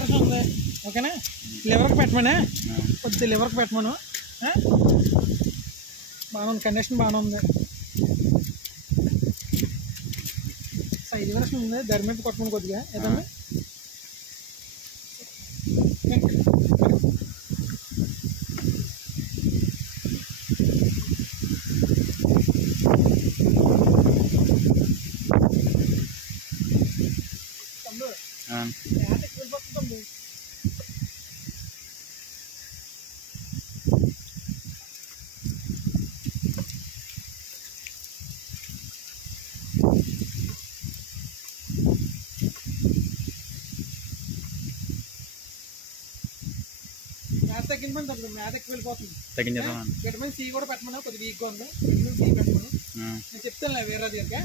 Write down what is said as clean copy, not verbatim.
Reservation ఉంది ఓకేనా. లివర్కి పెట్టమనే కొద్ది లివర్కి పెట్టమను. బాగానే ఉంది, కండిషన్ బాగానే ఉంది. సైడ్ వర్షన్ ఉంది, దరి మీద కొట్టమని కొద్దిగా ఏదన్నా. మ్యాథ్ తగ్గించమని తప్పదు, మ్యాథ్ ఎక్కువ వెళ్ళిపోతుంది. విటమిన్ సి కూడా పెట్టమన్నా, కొద్దిగా వీక్గా ఉంది. విటమిన్ సి పెట్టమను, నేను చెప్తానులే వేరే దగ్గర.